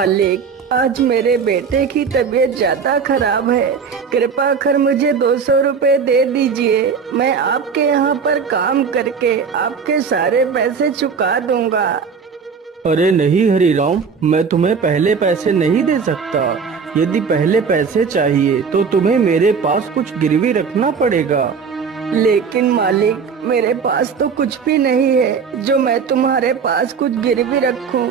मालिक, आज मेरे बेटे की तबीयत ज्यादा खराब है। कृपा कर मुझे 200 रुपए दे दीजिए। मैं आपके यहाँ पर काम करके आपके सारे पैसे चुका दूंगा। अरे नहीं हरिराम, मैं तुम्हें पहले पैसे नहीं दे सकता। यदि पहले पैसे चाहिए तो तुम्हें मेरे पास कुछ गिरवी रखना पड़ेगा। लेकिन मालिक, मेरे पास तो कुछ भी नहीं है जो मैं तुम्हारे पास कुछ गिरवी रखूं।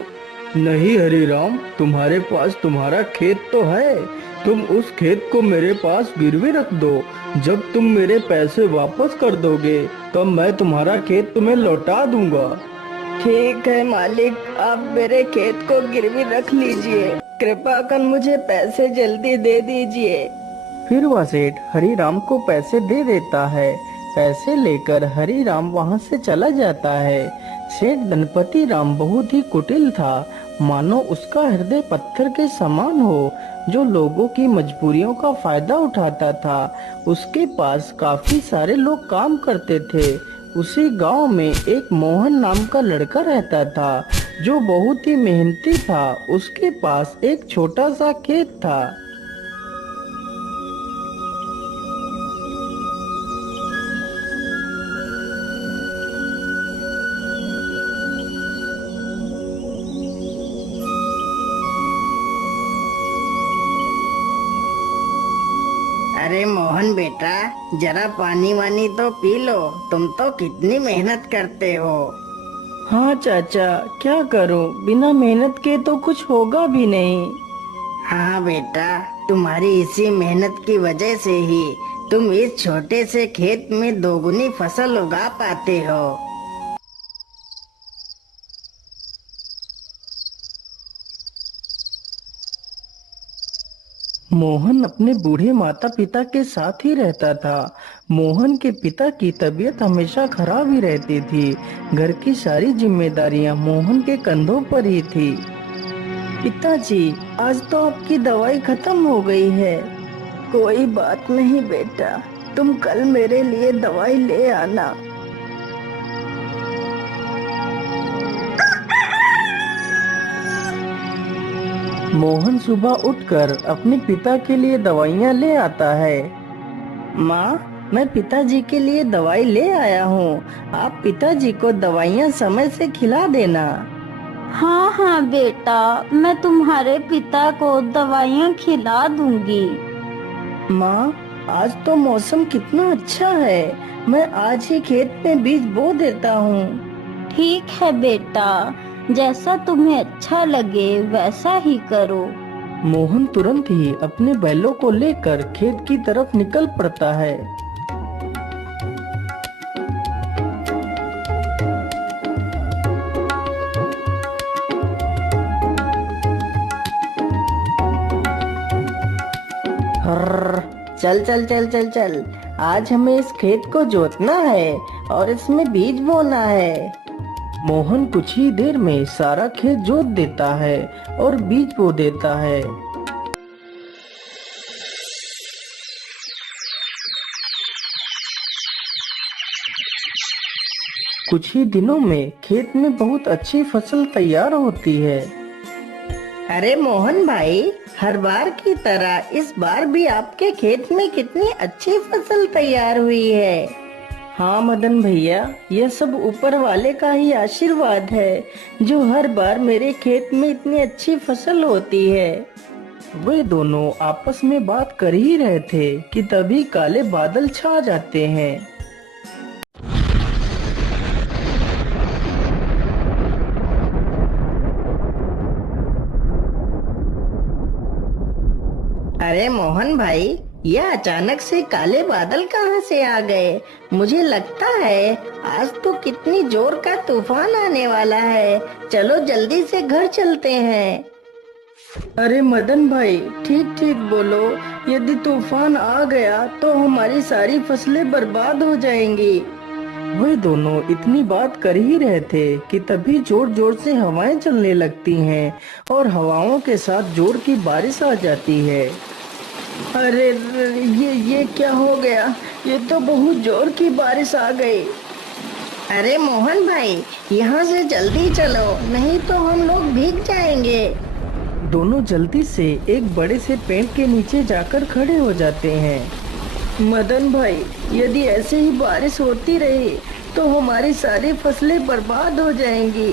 नहीं हरिराम, तुम्हारे पास तुम्हारा खेत तो है। तुम उस खेत को मेरे पास गिरवी रख दो। जब तुम मेरे पैसे वापस कर दोगे तब मैं तुम्हारा खेत तुम्हें लौटा दूंगा। ठीक है मालिक, आप मेरे खेत को गिरवी रख लीजिए। कृपा कर मुझे पैसे जल्दी दे दीजिए। फिर वह सेठ हरिराम को पैसे दे देता है। पैसे लेकर हरिराम वहाँ से चला जाता है। सेठ गणपति राम बहुत ही कुटिल था, मानो उसका हृदय पत्थर के समान हो, जो लोगों की मजबूरियों का फायदा उठाता था। उसके पास काफी सारे लोग काम करते थे। उसी गांव में एक मोहन नाम का लड़का रहता था, जो बहुत ही मेहनती था। उसके पास एक छोटा सा खेत था। अरे मोहन बेटा, जरा पानी वानी तो पी लो। तुम तो कितनी मेहनत करते हो। हाँ चाचा, क्या करूं, बिना मेहनत के तो कुछ होगा भी नहीं। हाँ बेटा, तुम्हारी इसी मेहनत की वजह से ही तुम इस छोटे से खेत में दोगुनी फसल उगा पाते हो। मोहन अपने बूढ़े माता पिता के साथ ही रहता था। मोहन के पिता की तबीयत हमेशा खराब ही रहती थी। घर की सारी जिम्मेदारियां मोहन के कंधों पर ही थी। पिताजी, आज तो आपकी दवाई खत्म हो गई है। कोई बात नहीं बेटा, तुम कल मेरे लिए दवाई ले आना। मोहन सुबह उठकर अपने पिता के लिए दवाइयाँ ले आता है। माँ, मैं पिताजी के लिए दवाई ले आया हूँ। आप पिताजी को दवाइयाँ समय से खिला देना। हाँ हाँ बेटा, मैं तुम्हारे पिता को दवाइयाँ खिला दूंगी। माँ, आज तो मौसम कितना अच्छा है। मैं आज ही खेत में बीज बो देता हूँ। ठीक है बेटा, जैसा तुम्हें अच्छा लगे वैसा ही करो। मोहन तुरंत ही अपने बैलों को लेकर खेत की तरफ निकल पड़ता है। हर्र, चल चल चल चल चल, आज हमें इस खेत को जोतना है और इसमें बीज बोना है। मोहन कुछ ही देर में सारा खेत जोत देता है और बीज बो देता है। कुछ ही दिनों में खेत में बहुत अच्छी फसल तैयार होती है। अरे मोहन भाई, हर बार की तरह इस बार भी आपके खेत में कितनी अच्छी फसल तैयार हुई है। हाँ मदन भैया, यह सब ऊपर वाले का ही आशीर्वाद है, जो हर बार मेरे खेत में इतनी अच्छी फसल होती है। वे दोनों आपस में बात कर ही रहे थे कि तभी काले बादल छा जाते हैं। अरे मोहन भाई, यह अचानक से काले बादल कहाँ से आ गए? मुझे लगता है आज तो कितनी जोर का तूफान आने वाला है। चलो जल्दी से घर चलते हैं। अरे मदन भाई, ठीक ठीक बोलो। यदि तूफान आ गया तो हमारी सारी फसलें बर्बाद हो जाएंगी। वे दोनों इतनी बात कर ही रहे थे कि तभी जोर जोर से हवाएं चलने लगती हैं और हवाओं के साथ जोर की बारिश आ जाती है। अरे ये क्या हो गया? ये तो बहुत जोर की बारिश आ गई। अरे मोहन भाई, यहाँ से जल्दी चलो, नहीं तो हम लोग भीग जाएंगे। दोनों जल्दी से एक बड़े से पेड़ के नीचे जाकर खड़े हो जाते हैं। मदन भाई, यदि ऐसे ही बारिश होती रही तो हमारी सारी फसलें बर्बाद हो जाएंगी।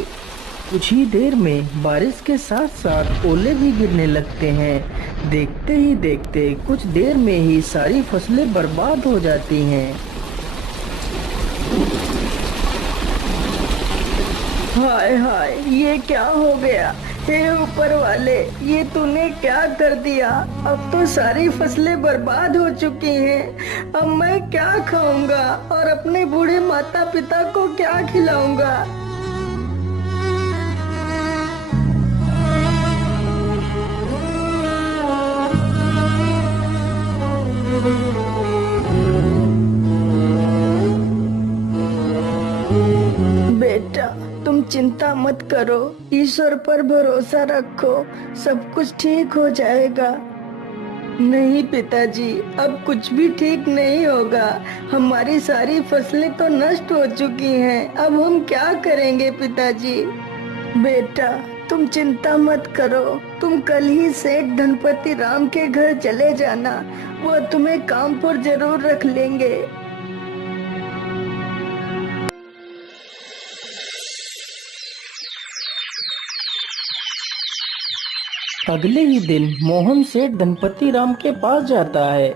कुछ ही देर में बारिश के साथ साथ ओले भी गिरने लगते हैं। देखते ही देखते कुछ देर में ही सारी फसलें बर्बाद हो जाती हैं। हाय हाय, ये क्या हो गया? हे ऊपर वाले, ये तूने क्या कर दिया? अब तो सारी फसलें बर्बाद हो चुकी हैं। अब मैं क्या खाऊंगा और अपने बूढ़े माता पिता को क्या खिलाऊंगा? बेटा, तुम चिंता मत करो, ईश्वर पर भरोसा रखो, सब कुछ ठीक हो जाएगा। नहीं पिताजी, अब कुछ भी ठीक नहीं होगा। हमारी सारी फसलें तो नष्ट हो चुकी हैं। अब हम क्या करेंगे पिताजी? बेटा, तुम चिंता मत करो। तुम कल ही सेठ धनपति राम के घर चले जाना, वो तुम्हें काम पर जरूर रख लेंगे। अगले ही दिन मोहन सेठ धनपति राम के पास जाता है।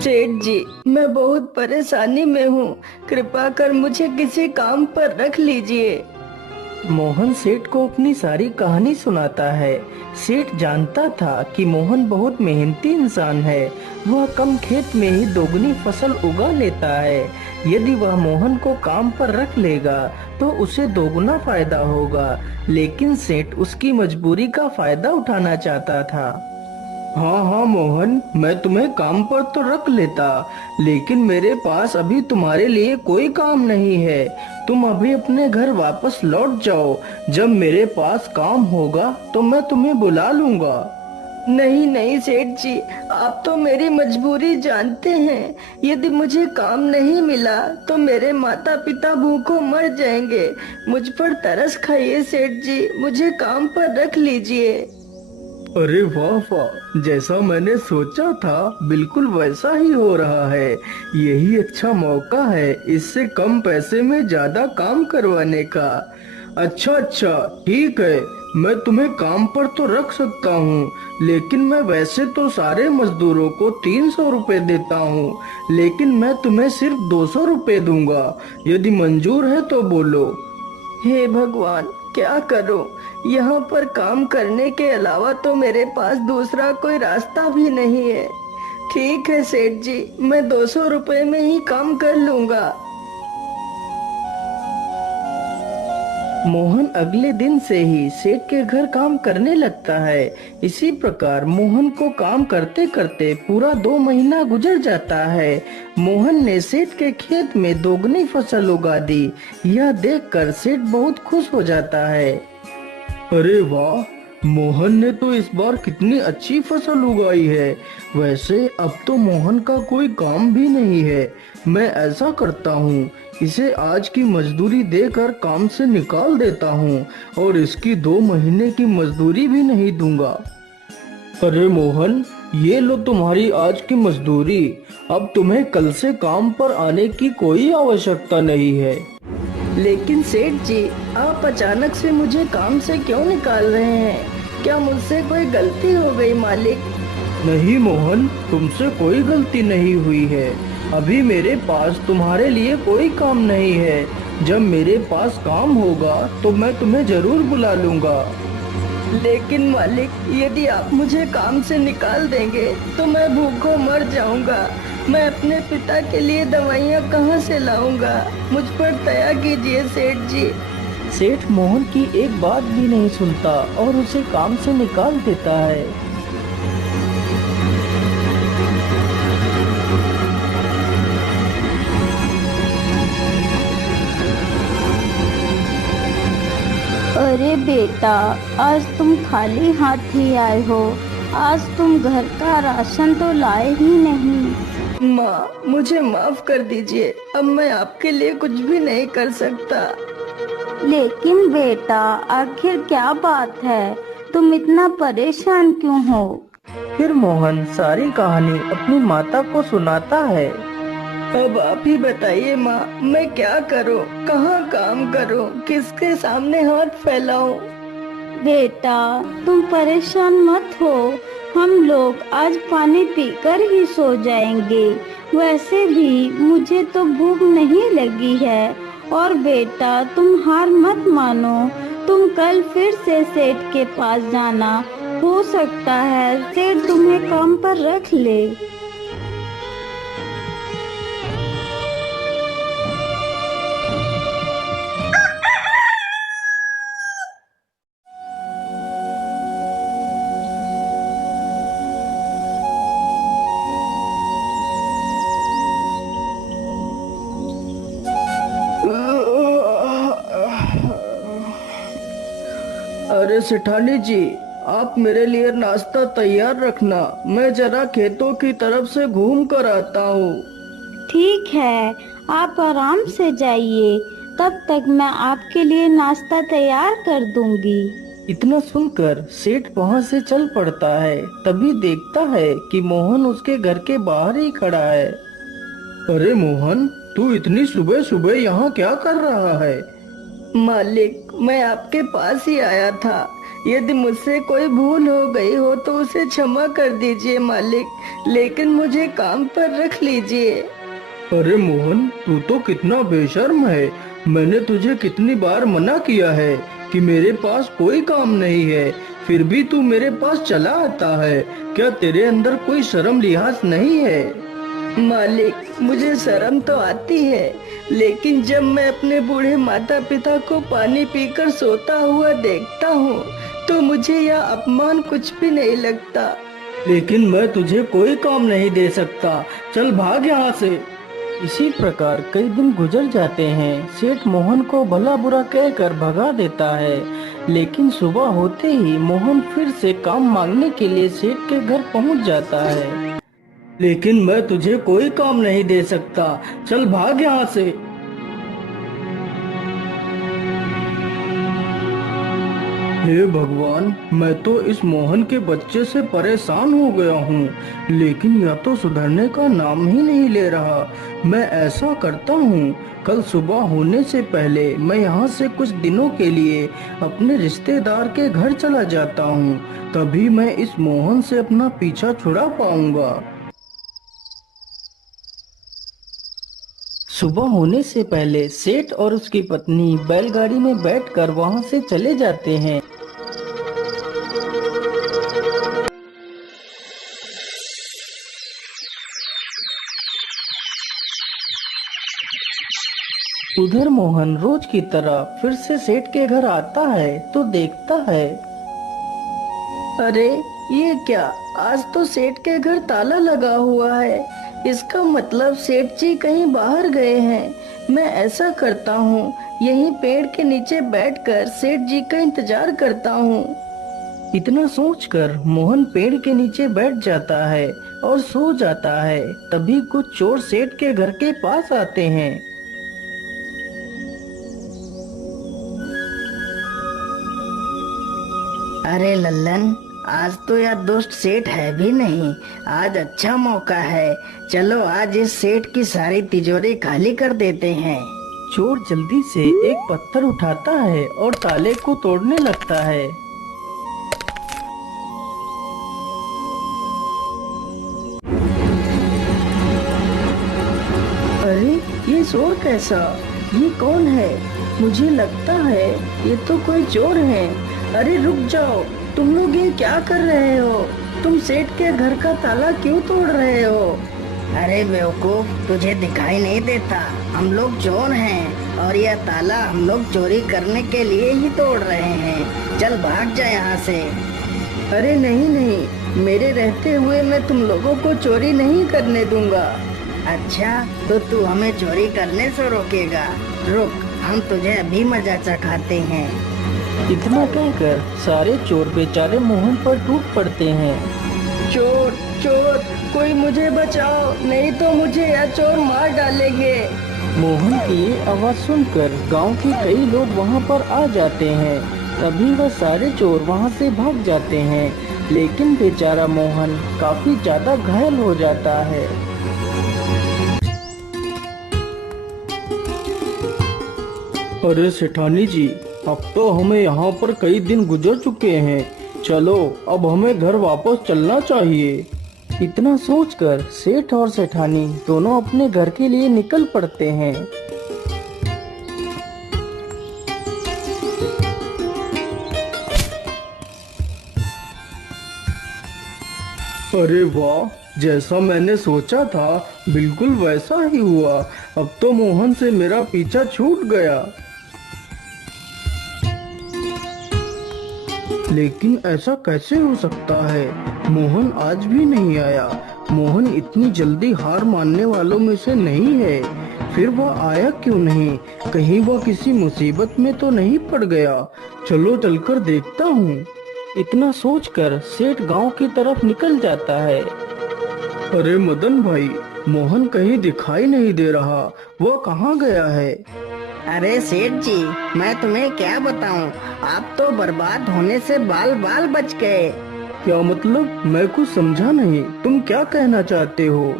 सेठ जी, मैं बहुत परेशानी में हूँ, कृपा कर मुझे किसी काम पर रख लीजिए। मोहन सेठ को अपनी सारी कहानी सुनाता है। सेठ जानता था कि मोहन बहुत मेहनती इंसान है। वह कम खेत में ही दोगुनी फसल उगा लेता है। यदि वह मोहन को काम पर रख लेगा तो उसे दोगुना फायदा होगा, लेकिन सेठ उसकी मजबूरी का फायदा उठाना चाहता था। हाँ हाँ मोहन, मैं तुम्हें काम पर तो रख लेता, लेकिन मेरे पास अभी तुम्हारे लिए कोई काम नहीं है। तुम अभी अपने घर वापस लौट जाओ। जब मेरे पास काम होगा तो मैं तुम्हें बुला लूंगा। नहीं नहीं सेठ जी, आप तो मेरी मजबूरी जानते हैं। यदि मुझे काम नहीं मिला तो मेरे माता पिता भूखों मर जाएंगे। मुझ पर तरस खाइए सेठ जी, मुझे काम पर रख लीजिए। अरे वाह वाह, जैसा मैंने सोचा था बिल्कुल वैसा ही हो रहा है। यही अच्छा मौका है इससे कम पैसे में ज्यादा काम करवाने का। अच्छा अच्छा ठीक है, मैं तुम्हें काम पर तो रख सकता हूँ, लेकिन मैं वैसे तो सारे मजदूरों को 300 रुपए देता हूँ, लेकिन मैं तुम्हें सिर्फ 200 रुपए दूंगा। यदि मंजूर है तो बोलो। हे भगवान, क्या करूं? यहाँ पर काम करने के अलावा तो मेरे पास दूसरा कोई रास्ता भी नहीं है। ठीक है सेठ जी, मैं 200 रुपए में ही काम कर लूंगा। मोहन अगले दिन से ही सेठ के घर काम करने लगता है। इसी प्रकार मोहन को काम करते करते पूरा 2 महीना गुजर जाता है। मोहन ने सेठ के खेत में दोगुनी फसल उगा दी। यह देखकर सेठ बहुत खुश हो जाता है। अरे वाह, मोहन ने तो इस बार कितनी अच्छी फसल उगाई है। वैसे अब तो मोहन का कोई काम भी नहीं है। मैं ऐसा करता हूँ, इसे आज की मजदूरी देकर काम से निकाल देता हूँ और इसकी 2 महीने की मजदूरी भी नहीं दूंगा। अरे मोहन, ये लो तुम्हारी आज की मजदूरी। अब तुम्हें कल से काम पर आने की कोई आवश्यकता नहीं है। लेकिन सेठ जी, आप अचानक से मुझे काम से क्यों निकाल रहे हैं? क्या मुझसे कोई गलती हो गई मालिक? नहीं मोहन, तुमसे कोई गलती नहीं हुई है। अभी मेरे पास तुम्हारे लिए कोई काम नहीं है। जब मेरे पास काम होगा तो मैं तुम्हें जरूर बुला लूंगा। लेकिन मालिक, यदि आप मुझे काम से निकाल देंगे तो मैं भूखों मर जाऊंगा। मैं अपने पिता के लिए दवाइयाँ कहाँ से लाऊंगा? मुझ पर दया कीजिए सेठ जी। सेठ मोहन की एक बात भी नहीं सुनता और उसे काम से निकाल देता है। अरे बेटा, आज तुम खाली हाथ ही आए हो। आज तुम घर का राशन तो लाए ही नहीं। माँ, मुझे माफ कर दीजिए। अब मैं आपके लिए कुछ भी नहीं कर सकता। लेकिन बेटा, आखिर क्या बात है, तुम इतना परेशान क्यों हो? फिर मोहन सारी कहानी अपनी माता को सुनाता है। अब आप ही बताइए माँ, मैं क्या करूँ, कहाँ काम करूँ, किसके सामने हाथ फैलाऊं? बेटा, तुम परेशान मत हो। हम लोग आज पानी पीकर ही सो जाएंगे। वैसे भी मुझे तो भूख नहीं लगी है। और बेटा, तुम हार मत मानो। तुम कल फिर से सेठ के पास जाना। हो सकता है सेठ तुम्हें काम पर रख ले। अरे सेठानी जी, आप मेरे लिए नाश्ता तैयार रखना। मैं जरा खेतों की तरफ से घूम कर आता हूँ। ठीक है, आप आराम से जाइए। तब तक मैं आपके लिए नाश्ता तैयार कर दूंगी। इतना सुनकर सेठ वहाँ से चल पड़ता है। तभी देखता है कि मोहन उसके घर के बाहर ही खड़ा है। अरे मोहन, तू इतनी सुबह सुबह यहाँ क्या कर रहा है? मालिक, मैं आपके पास ही आया था। यदि मुझसे कोई भूल हो गई हो तो उसे क्षमा कर दीजिए मालिक, लेकिन मुझे काम पर रख लीजिए। अरे मोहन, तू तो कितना बेशर्म है। मैंने तुझे कितनी बार मना किया है कि मेरे पास कोई काम नहीं है, फिर भी तू मेरे पास चला आता है। क्या तेरे अंदर कोई शर्म लिहाज नहीं है? मालिक, मुझे शर्म तो आती है, लेकिन जब मैं अपने बूढ़े माता पिता को पानी पीकर सोता हुआ देखता हूँ तो मुझे यह अपमान कुछ भी नहीं लगता। लेकिन मैं तुझे कोई काम नहीं दे सकता। चल भाग यहाँ से। इसी प्रकार कई दिन गुजर जाते हैं। सेठ मोहन को भला बुरा कहकर भगा देता है। लेकिन सुबह होते ही मोहन फिर से काम मांगने के लिए सेठ के घर पहुंच जाता है। लेकिन मैं तुझे कोई काम नहीं दे सकता। चल भाग यहाँ से। हे भगवान, मैं तो इस मोहन के बच्चे से परेशान हो गया हूँ, लेकिन यह तो सुधरने का नाम ही नहीं ले रहा। मैं ऐसा करता हूँ, कल सुबह होने से पहले मैं यहाँ से कुछ दिनों के लिए अपने रिश्तेदार के घर चला जाता हूँ। तभी मैं इस मोहन से अपना पीछा छुड़ा पाऊंगा। सुबह होने से पहले सेठ और उसकी पत्नी बैलगाड़ी में बैठकर वहाँ से चले जाते हैं। उधर मोहन रोज की तरह फिर से सेठ के घर आता है तो देखता है, अरे ये क्या, आज तो सेठ के घर ताला लगा हुआ है। इसका मतलब सेठ जी कहीं बाहर गए हैं। मैं ऐसा करता हूँ, यहीं पेड़ के नीचे बैठकर सेठ जी का इंतजार करता हूँ। इतना सोचकर मोहन पेड़ के नीचे बैठ जाता है और सो जाता है। तभी कुछ चोर सेठ के घर के पास आते हैं। अरे लल्लन, आज तो यह दुष्ट सेठ है भी नहीं। आज अच्छा मौका है, चलो आज इस सेठ की सारी तिजोरी खाली कर देते हैं। चोर जल्दी से एक पत्थर उठाता है और ताले को तोड़ने लगता है। अरे ये शोर कैसा, ये कौन है? मुझे लगता है ये तो कोई चोर है। अरे रुक जाओ, तुम लोग ये क्या कर रहे हो? तुम सेठ के घर का ताला क्यों तोड़ रहे हो? अरे बेवकूफ, तुझे दिखाई नहीं देता? हम लोग चोर हैं और यह ताला हम लोग चोरी करने के लिए ही तोड़ रहे हैं। चल भाग जा यहाँ से। अरे नहीं नहीं, मेरे रहते हुए मैं तुम लोगों को चोरी नहीं करने दूंगा। अच्छा, तो तू हमें चोरी करने से रोकेगा? रुक, हम तुझे अभी मजा चखाते हैं। इतना कहकर सारे चोर बेचारे मोहन पर टूट पड़ते हैं। चोर चोर, कोई मुझे बचाओ, नहीं तो मुझे यह चोर मार डालेंगे। मोहन की ये आवाज सुनकर गांव के कई लोग वहां पर आ जाते हैं। तभी वह सारे चोर वहां से भाग जाते हैं, लेकिन बेचारा मोहन काफी ज्यादा घायल हो जाता है। अरे सेठानी जी, अब तो हमें यहाँ पर कई दिन गुजर चुके हैं। चलो अब हमें घर वापस चलना चाहिए। इतना सोचकर सेठ और सेठानी दोनों अपने घर के लिए निकल पड़ते हैं। अरे वाह, जैसा मैंने सोचा था बिल्कुल वैसा ही हुआ। अब तो मोहन से मेरा पीछा छूट गया। लेकिन ऐसा कैसे हो सकता है? मोहन आज भी नहीं आया। मोहन इतनी जल्दी हार मानने वालों में से नहीं है। फिर वह आया क्यों नहीं? कहीं वह किसी मुसीबत में तो नहीं पड़ गया? चलो चलकर देखता हूँ। इतना सोचकर सेठ गांव की तरफ निकल जाता है। अरे मदन भाई, मोहन कहीं दिखाई नहीं दे रहा। वह कहाँ गया है? अरे सेठ जी, मैं तुम्हें क्या बताऊं, आप तो बर्बाद होने से बाल बाल बच गए। क्या मतलब? मैं कुछ समझा नहीं। तुम क्या कहना चाहते हो?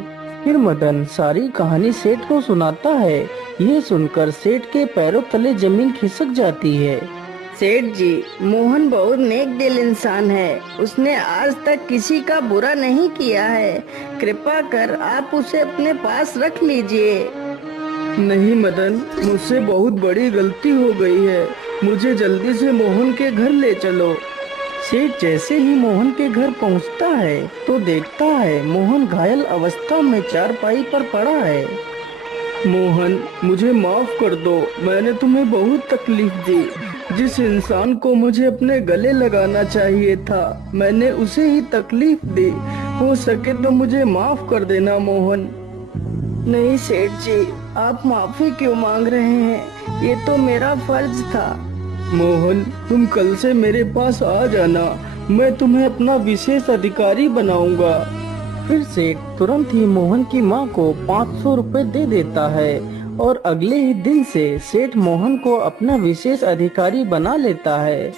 फिर मदन सारी कहानी सेठ को सुनाता है। ये सुनकर सेठ के पैरों तले जमीन खिसक जाती है। सेठ जी, मोहन बहुत नेक दिल इंसान है। उसने आज तक किसी का बुरा नहीं किया है। कृपा कर आप उसे अपने पास रख लीजिए। नहीं मदन, मुझसे बहुत बड़ी गलती हो गई है। मुझे जल्दी से मोहन के घर ले चलो। सेठ जैसे ही मोहन के घर पहुंचता है तो देखता है मोहन घायल अवस्था में चारपाई पर पड़ा है। मोहन, मुझे माफ कर दो। मैंने तुम्हें बहुत तकलीफ दी। जिस इंसान को मुझे अपने गले लगाना चाहिए था, मैंने उसे ही तकलीफ दी। हो सके तो मुझे माफ कर देना मोहन। नहीं सेठ जी, आप माफी क्यों मांग रहे हैं? ये तो मेरा फर्ज था। मोहन, तुम कल से मेरे पास आ जाना। मैं तुम्हें अपना विशेष अधिकारी बनाऊंगा। फिर सेठ तुरंत ही मोहन की माँ को 500 रुपए दे देता है और अगले ही दिन से सेठ मोहन को अपना विशेष अधिकारी बना लेता है।